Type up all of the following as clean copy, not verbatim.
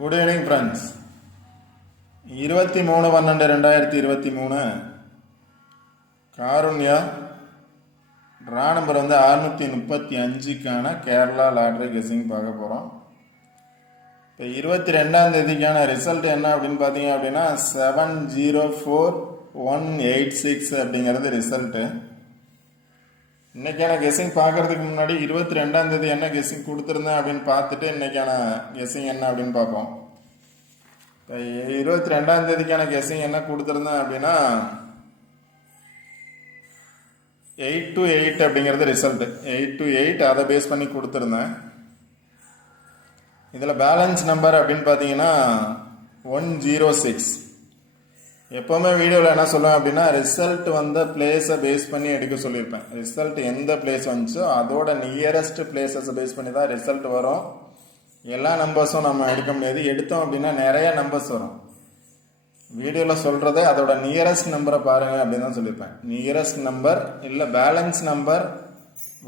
Good evening friends. 23/12/2023 Karunya draw number 635க்கான Kerala lottery guessing பார்க்க போகிறோம். இப்போ 22ஆம் தேதிக்கான ரிசல்ட் என்ன அப்படின்னு பார்த்தீங்க அப்படின்னா 704186 அப்படிங்கிறது ரிசல்ட்டு. இன்றைக்கான கெஸிங் பார்க்குறதுக்கு முன்னாடி 22ஆம் தேதி என்ன கெஸிங் கொடுத்துருந்தேன் அப்படின்னு பார்த்துட்டு இன்றைக்கான கெஸிங் என்ன அப்படின்னு பார்ப்போம். இப்போ 22ஆம் தேதிக்கான கெஸிங் என்ன கொடுத்துருந்தேன் அப்படின்னா 8 to 8 அப்படிங்கிறது ரிசல்ட்டு. 8 to 8 அதை பேஸ் பண்ணி கொடுத்துருந்தேன். இதில் பேலன்ஸ் நம்பர் அப்படின்னு பார்த்தீங்கன்னா 106. எப்போவுமே வீடியோவில் என்ன சொல்லுவேன் அப்படின்னா ரிசல்ட் வந்த பிளேஸை பேஸ் பண்ணி எடுக்க சொல்லியிருப்பேன். ரிசல்ட் எந்த பிளேஸ் வந்துச்சோ அதோட நியரஸ்ட் பிளேஸஸை பேஸ் பண்ணி தான் ரிசல்ட் வரும். எல்லா நம்பர்ஸும் நம்ம எடுக்க முடியாது. எடுத்தோம் அப்படின்னா நிறைய நம்பர்ஸ் வரும். வீடியோவில் சொல்கிறத அதோட நியரஸ்ட் நம்பரை பாருங்கள் அப்படின்னு தான் சொல்லியிருப்பேன். நியரஸ்ட் நம்பர் இல்லை பேலன்ஸ் நம்பர்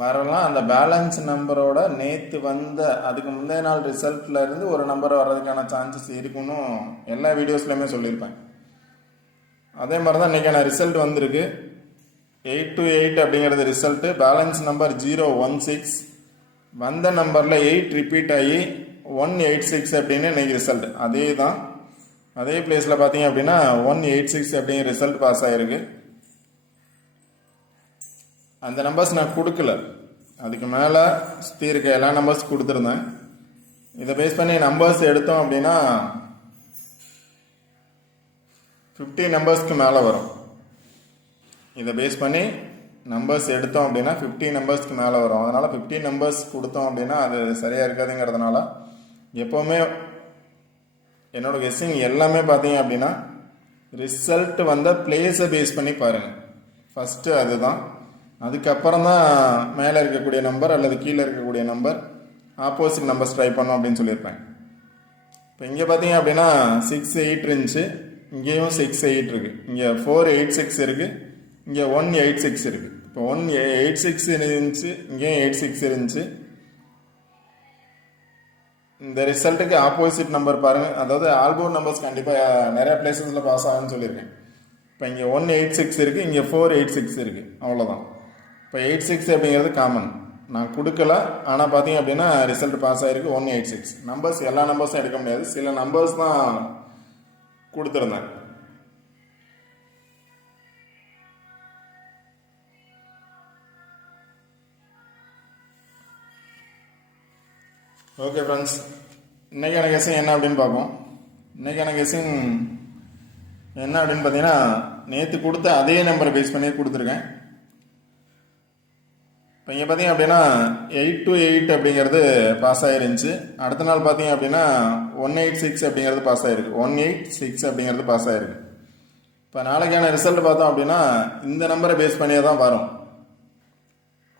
வரலாம். அந்த பேலன்ஸ் நம்பரோட நேற்று வந்த அதுக்கு முந்தைய நாள் ரிசல்ட்டில் இருந்து ஒரு நம்பர் வர்றதுக்கான சான்சஸ் இருக்குன்னு எல்லா வீடியோஸ்லையுமே சொல்லியிருப்பேன். அதே மாதிரி தான் இன்றைக்கான ரிசல்ட் வந்திருக்கு. 8 to 8 அப்படிங்கிறது ரிசல்ட்டு. Balance number 016. வந்த நம்பரில் 8 ரிப்பீட் ஆகி 186 அப்படின்னு இன்றைக்கி ரிசல்ட். அதே தான், அதே பிளேஸில் பார்த்தீங்க அப்படின்னா 186 அப்படிங்கிற ரிசல்ட் பாஸ் ஆகிருக்கு. அந்த நம்பர்ஸ் நான் கொடுக்கல, அதுக்கு மேலே சுற்றி இருக்க எல்லா நம்பர்ஸ் கொடுத்துருந்தேன். இதை பேஸ் பண்ணி நம்பர்ஸ் எடுத்தோம் அப்படின்னா 50 நம்பர்ஸ்க்கு மேலே வரும். இதை பேஸ் பண்ணி நம்பர்ஸ் எடுத்தோம் அப்படின்னா 50 நம்பர்ஸ்க்கு மேலே வரும். அதனால் 50 நம்பர்ஸ் கொடுத்தோம் அப்படின்னா அது சரியாக இருக்காதுங்கிறதுனால எப்போவுமே என்னோடய கெஸ்ஸிங் எல்லாமே பார்த்தீங்க அப்படின்னா ரிசல்ட் வந்த பிளேஸை பேஸ் பண்ணி பாருங்கள். ஃபஸ்ட்டு அதுதான். அதுக்கப்புறம் தான் மேலே இருக்கக்கூடிய நம்பர் அல்லது கீழே இருக்கக்கூடிய நம்பர் ஆப்போசிட் நம்பர்ஸ் ட்ரை பண்ணோம் அப்படின்னு சொல்லியிருப்பேன். இப்போ இங்கே பார்த்தீங்க அப்படின்னா 6-8 இருந்துச்சு, இங்கேயும் 6-8 இருக்குது, இங்கே 486 இருக்குது, இங்கே 186 இருக்குது. இப்போ 186 இருந்துச்சு, இங்கேயும் 86 இருந்துச்சு. இந்த ரிசல்ட்டுக்கு ஆப்போசிட் நம்பர் பாருங்கள். அதாவது ஆல்போர்ட் நம்பர்ஸ் கண்டிப்பாக நிறைய பிளேசஸில் பாஸ் ஆகும்னு சொல்லியிருக்கேன். இப்போ இங்கே 186 இருக்குது, இங்கே 486 இருக்குது, அவ்வளோதான். இப்போ 86 அப்படிங்கிறது காமன், நான் கொடுக்கல. ஆனால் பார்த்தீங்க அப்படின்னா ரிசல்ட் பாஸ் ஆகிருக்கு 186. நம்பர்ஸ் எல்லா நம்பர்ஸும் எடுக்க முடியாது, சில நம்பர்ஸ் தான் கொடுத்துருந்தேன். ஓகே ஃப்ரெண்ட்ஸ், இன்றைக்கான கெஸ்ஸிங் என்ன அப்படின்னு பார்ப்போம். இன்றைக்கான கெஸ்ஸிங் என்ன அப்படின்னு பார்த்தீங்கன்னா நேற்று கொடுத்த அதே நம்பரை பேஸ் பண்ணி கொடுத்துருக்கேன். இப்போ இங்கே பார்த்தீங்க அப்படின்னா 8 to 8 அப்படிங்கிறது பாஸ் ஆகிருந்துச்சு. அடுத்த நாள் பார்த்தீங்க அப்படின்னா 186 அப்படிங்கிறது பாஸ் ஆகிருக்கு. 186 அப்படிங்கிறது பாஸ் ஆகிருக்கு. இப்போ நாளைக்கான ரிசல்ட் பார்த்தோம் அப்படின்னா இந்த நம்பரை பேஸ் பண்ணியே தான் வரும்.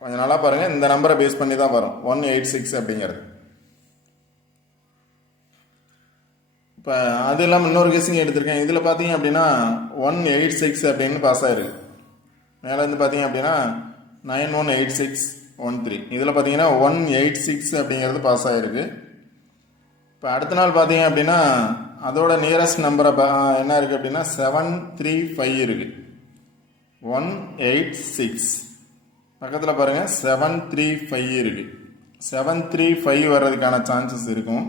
கொஞ்சம் நல்லா பாருங்கள், இந்த நம்பரை பேஸ் பண்ணி தான் வரும் 186 அப்படிங்கிறது. இப்போ அது இல்லாமல் இன்னொரு கெஸ்ஸிங் எடுத்திருக்கேன். இதில் பார்த்தீங்க அப்படின்னா 186 அப்படின்னு பாஸ் ஆகிருக்கு. மேலே வந்து பார்த்தீங்க அப்படின்னா 918613. இதில் பார்த்தீங்கன்னா 186 அப்படிங்கிறது பாஸ் ஆகிருக்கு. இப்போ அடுத்த நாள் பார்த்தீங்க அப்படின்னா அதோட நியரஸ்ட் நம்பரை என்ன இருக்குது அப்படின்னா 735 இருக்குது. 186 பக்கத்தில் பாருங்கள் 735 இருக்குது. 735 வர்றதுக்கான சான்சஸ் இருக்கும்.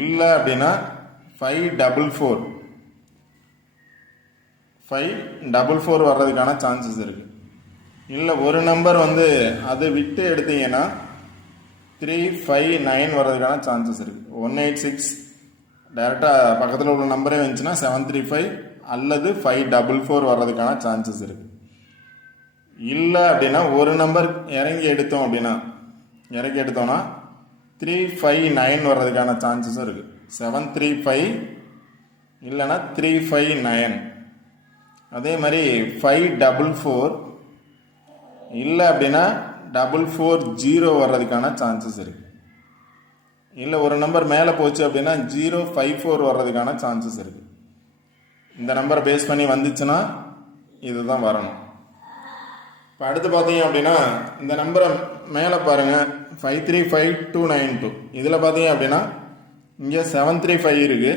இல்லை அப்படின்னா 544 வர்றதுக்கான சான்சஸ் இருக்குது. இல்லை ஒரு நம்பர் வந்து அதை விட்டு எடுத்தீங்கன்னா 359 வர்றதுக்கான சான்சஸ் இருக்குது. 186 டைரெக்டாக பக்கத்தில் உள்ள நம்பரே வந்துச்சுன்னா 735 அல்லது 544 வர்றதுக்கான சான்சஸ் இருக்குது. இல்லை அப்படின்னா ஒரு நம்பர் இறங்கி எடுத்தோம்னா 359 வர்றதுக்கான சான்சஸும் இருக்குது. 735 இல்லைன்னா 359. அதே மாதிரி 544 இல்லை அப்படின்னா 440 வர்றதுக்கான சான்சஸ் இருக்குது. இல்லை ஒரு நம்பர் மேலே போச்சு அப்படின்னா 054 வர்றதுக்கான சான்சஸ் இருக்குது. இந்த நம்பரை பேஸ் பண்ணி வந்துச்சுன்னா இதுதான் வரணும். இப்போ அடுத்து பார்த்தீங்க அப்படின்னா இந்த நம்பரை மேலே பாருங்கள் 535292. இதில் பார்த்தீங்க அப்படின்னா இங்கே 735 இருக்குது.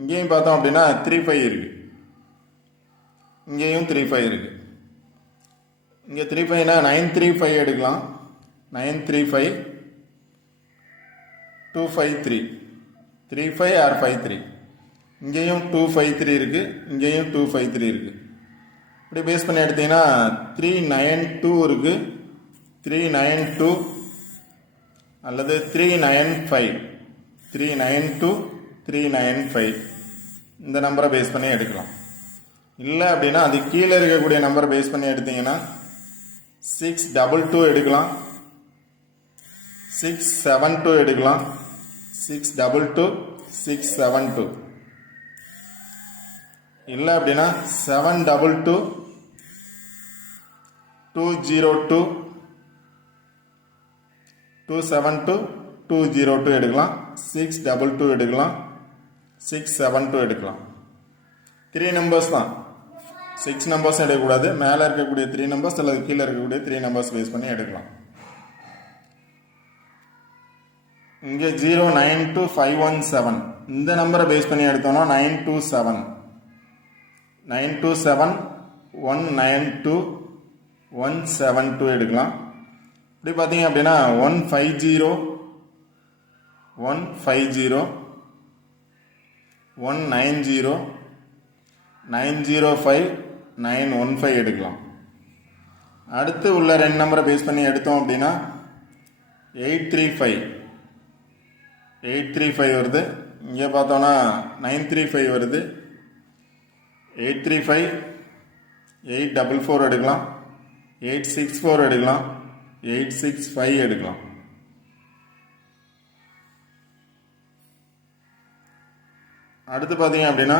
இங்கேயும் பார்த்தோம் அப்படின்னா 35 இருக்குது. இங்கேயும் 35 இருக்குது. இங்கே 35னா 935 எடுக்கலாம். 935 253 35 ஆர் 53. இங்கேயும் 253 இருக்குது. இங்கேயும் 253 இருக்குது. இப்படி பேஸ் பண்ணி எடுத்தீங்கன்னா 392 இருக்குது. 392 அல்லது 395 392 395 இந்த நம்பரை பேஸ் பண்ணி எடுக்கலாம். இல்லை அப்படின்னா அது கீழே இருக்கக்கூடிய நம்பரை பேஸ் பண்ணி எடுத்தீங்கன்னா 622 எடுக்கலாம். 672 எடுக்கலாம். 622 672 இல்லை அப்படின்னா 722 202 272 202 எடுக்கலாம். 622 எடுக்கலாம். 672 எடுக்கலாம். 3 நம்பர்ஸ் தான், 6 நம்பர்ஸ் எடுக்கக்கூடாது. மேலே இருக்கக்கூடிய 3 நம்பர்ஸ் அல்லது கீழே இருக்கக்கூடிய 3 நம்பர்ஸ் பேஸ் பண்ணி எடுக்கலாம். இங்கே 092517 இந்த நம்பரை பேஸ் பண்ணி எடுத்தோம்னா 927 192 172 எடுக்கலாம். இப்படி பார்த்தீங்க அப்படின்னா 150 190 190 905 915 எடுக்கலாம். அடுத்து உள்ள 2 நம்பரை பேஸ் பண்ணி எடுத்தோம் அப்படின்னா 835 வருது. இங்கே பார்த்தோன்னா 935 வருது. 835 844 எடுக்கலாம். 864 எடுக்கலாம். 865 எடுக்கலாம். அடுத்து பார்த்தீங்க அப்படின்னா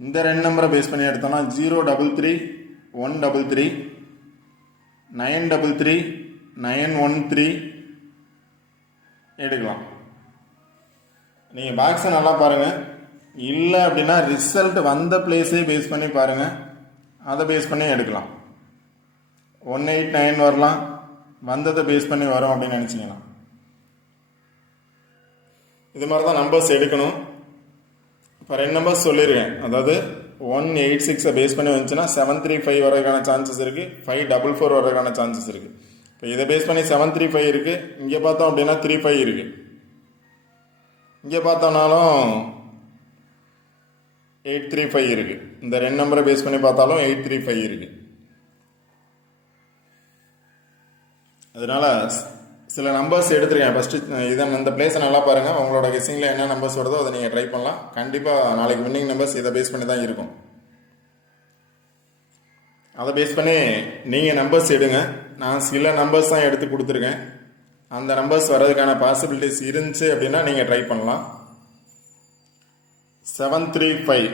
இந்த 2 நம்பரை பேஸ் பண்ணி எடுத்தோம்னா 033 133 933 913 எடுக்கலாம். நீங்கள் பாக்ஸை நல்லா பாருங்கள். இல்லை அப்படின்னா ரிசல்ட் வந்த பிளேஸே பேஸ் பண்ணி பாருங்கள். அதை பேஸ் பண்ணி எடுக்கலாம். 189 வரலாம். வந்ததை பேஸ் பண்ணி வரும் அப்படின்னு நினச்சிங்கன்னா இது மாதிரி தான் நம்பர்ஸ் எடுக்கணும். இப்போ 2 நம்பர்ஸ் சொல்லியிருக்கேன். அதாவது 186 பேஸ் பண்ணி வந்துச்சுன்னா 735 வரதுக்கான சான்சஸ் இருக்குது. 544 வரதுக்கான சான்சஸ் இருக்குது. இப்போ இதை பேஸ் பண்ணி 735 இருக்குது. இங்கே பார்த்தோம் அப்படின்னா 35 இருக்குது. இங்கே பார்த்தோம்னாலும் 835 இருக்குது. இந்த 2 நம்பரை பேஸ் பண்ணி பார்த்தாலும் 835 இருக்குது. அதனால் சில நம்பர்ஸ் எடுத்துருக்கேன். ஃபஸ்ட்டு இந்த பிளேஸை நல்லா பாருங்கள். உங்களோட கெஸ்ஸிங்கில் என்ன நம்பர்ஸ் வருதோ அதை நீங்கள் ட்ரை பண்ணலாம். கண்டிப்பாக நாளைக்கு வின்னிங் நம்பர்ஸ் இதை பேஸ் பண்ணி தான் இருக்கும். அதை பேஸ் பண்ணி நீங்கள் நம்பர்ஸ் எடுங்க. நான் சில நம்பர்ஸ் தான் எடுத்து கொடுத்துருக்கேன். அந்த நம்பர்ஸ் வர்றதுக்கான பாசிபிலிட்டிஸ் இருந்துச்சு அப்படின்னா நீங்கள் ட்ரை பண்ணலாம். 735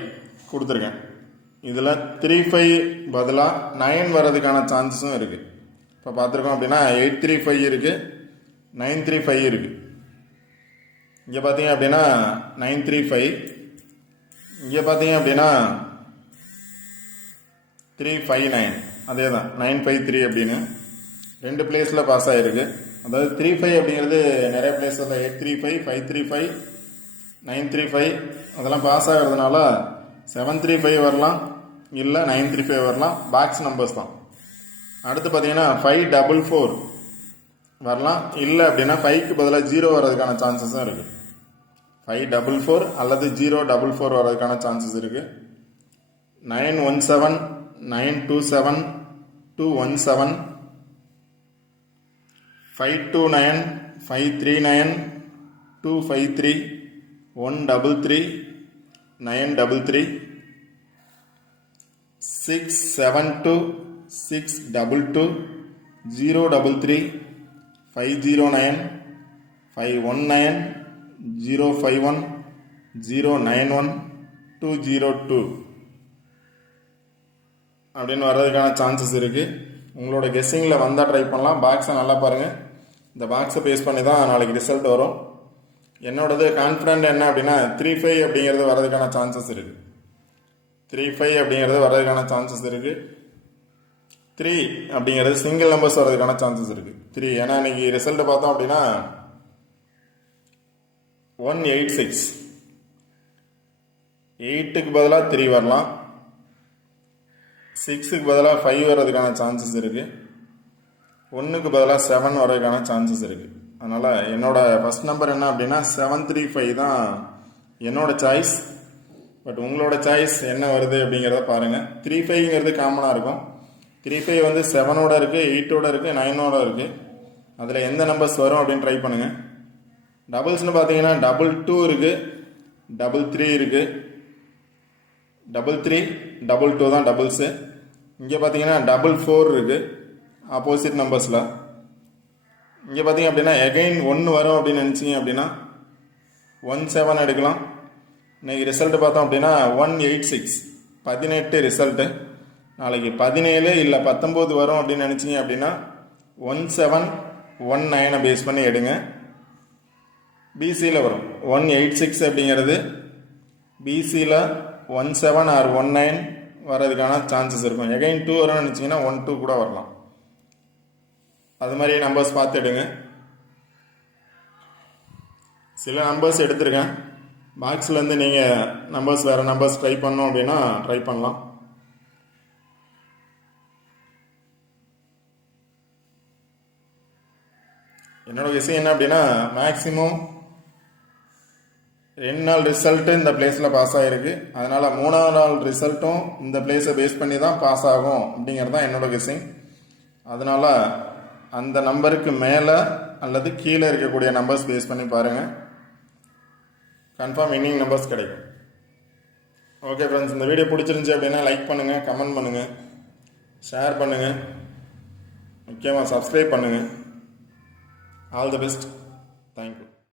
கொடுத்துருக்கேன். இதில் 35 பதிலாக 9 வர்றதுக்கான சான்சஸும் இருக்குது. இப்போ பார்த்துருக்கோம் அப்படின்னா 835 இருக்குது. 935 இருக்குது. இங்கே பார்த்தீங்க அப்படின்னா 935. இங்கே பார்த்தீங்க அப்படின்னா 359. அதே தான் 953 அப்படின்னு 2 பிளேஸில் பாஸ் ஆகிருக்கு. அதாவது 35 அப்படிங்கிறது நிறைய பிளேஸில் 835 535 935 அதெல்லாம் பாஸ் ஆகிறதுனால 735 வரலாம். இல்லை 935 வரலாம். பாக்ஸ் நம்பர்ஸ் தான். அடுத்து பார்த்தீங்கன்னா 544 வரலாம். இல்லை அப்படின்னா 5க்கு பதிலாக 0 வர்றதுக்கான சான்சஸும் இருக்குது. 544 அல்லது 044 வர்றதுக்கான சான்சஸ் இருக்குது. 917 927 217 529 539 253 133 933 672 622 033 509 519 051 091 202 அப்படின்னு வர்றதுக்கான சான்சஸ் இருக்குது. உங்களோட கெஸ்ஸிங்கில் வந்தால் ட்ரை பண்ணலாம். பாக்ஸை நல்லா பாருங்கள். இந்த பாக்ஸை பேஸ் பண்ணி தான் நாளைக்கு ரிசல்ட் வரும். என்னோடது கான்ஃபிடென்ட் என்ன அப்படின்னா 35 அப்படிங்கிறது வர்றதுக்கான சான்சஸ் இருக்குது. 35 அப்படிங்கிறது வர்றதுக்கான சான்சஸ் இருக்குது. 3 அப்படிங்கிறது சிங்கிள் நம்பர்ஸ் வர்றதுக்கான சான்சஸ் இருக்குது. 3 ஏன்னா இன்னைக்கு ரிசல்ட் பார்த்தோம் அப்படின்னா 186. 8க்கு பதிலாக 3 வரலாம், 6க்கு பதிலாக 5 வர்றதுக்கான சான்சஸ் இருக்குது, 1க்கு பதிலாக 7 வர்றதுக்கான சான்சஸ் இருக்குது. அதனால் என்னோட ஃபஸ்ட் நம்பர் என்ன அப்படின்னா 735 தான் என்னோட சாய்ஸ். பட் உங்களோட சாய்ஸ் என்ன வருது அப்படிங்கிறத பாருங்கள். 35ங்கிறது காமனாக இருக்கும். 35 வந்து 7ஓட இருக்குது, 8ஓட இருக்குது, 9ஓட இருக்குது. அதில் எந்த நம்பர்ஸ் வரும் அப்படின்னு ட்ரை பண்ணுங்கள். டபுள்ஸ்னு பார்த்தீங்கன்னா 22 இருக்குது, 33 இருக்குது, 33, 22 தான் டபுள்ஸு. இங்கே பார்த்தீங்கன்னா 44 இருக்குது ஆப்போசிட் நம்பர்ஸில். இங்கே பார்த்தீங்க அப்படின்னா எகைன் 1 வரும் அப்படின்னு நினச்சிங்க அப்படின்னா 17 எடுக்கலாம். இன்றைக்கி ரிசல்ட்டு பார்த்தோம் அப்படின்னா 186, 18 ரிசல்ட்டு. நாளைக்கு 17 இல்லை 19 வரும் அப்படின்னு நினச்சிங்க அப்படின்னா 1719 பேஸ் பண்ணி எடுங்க. பிசியில் வரும் 186 அப்படிங்கிறது, பிசியில் 17 ஆர் 19 வர்றதுக்கான சான்சஸ் இருக்கும். எகைன் 2 வரும்னு நினச்சிங்கன்னா 12 கூட வரலாம். அது மாதிரி நம்பர்ஸ் பார்த்து எடுங்க. சில நம்பர்ஸ் எடுத்திருக்கேன். பாக்ஸ்லேருந்து நீங்கள் நம்பர்ஸ் வேறு நம்பர்ஸ் ட்ரை பண்ணோம் அப்படின்னா ட்ரை பண்ணலாம். என்னோட விஷயம் என்ன அப்படின்னா மேக்ஸிமம் 2 நாள் ரிசல்ட்டு இந்த பிளேஸில் பாஸ் ஆகிருக்கு. அதனால் 3ஆவது நாள் ரிசல்ட்டும் இந்த பிளேஸை பேஸ் பண்ணி தான் பாஸ் ஆகும் அப்படிங்கிறது தான் என்னோட விஷயம். அதனால் அந்த நம்பருக்கு மேலே அல்லது கீழே இருக்கக்கூடிய நம்பர்ஸ் பேஸ் பண்ணி பாருங்கள், கன்ஃபார்ம் வின்னிங் நம்பர்ஸ் கிடைக்கும். ஓகே ஃப்ரெண்ட்ஸ், இந்த வீடியோ பிடிச்சிருந்துச்சி அப்படின்னா லைக் பண்ணுங்கள், கமெண்ட் பண்ணுங்கள், ஷேர் பண்ணுங்கள், முக்கியமாக சப்ஸ்கிரைப் பண்ணுங்கள். All the best. தேங்க்யூ.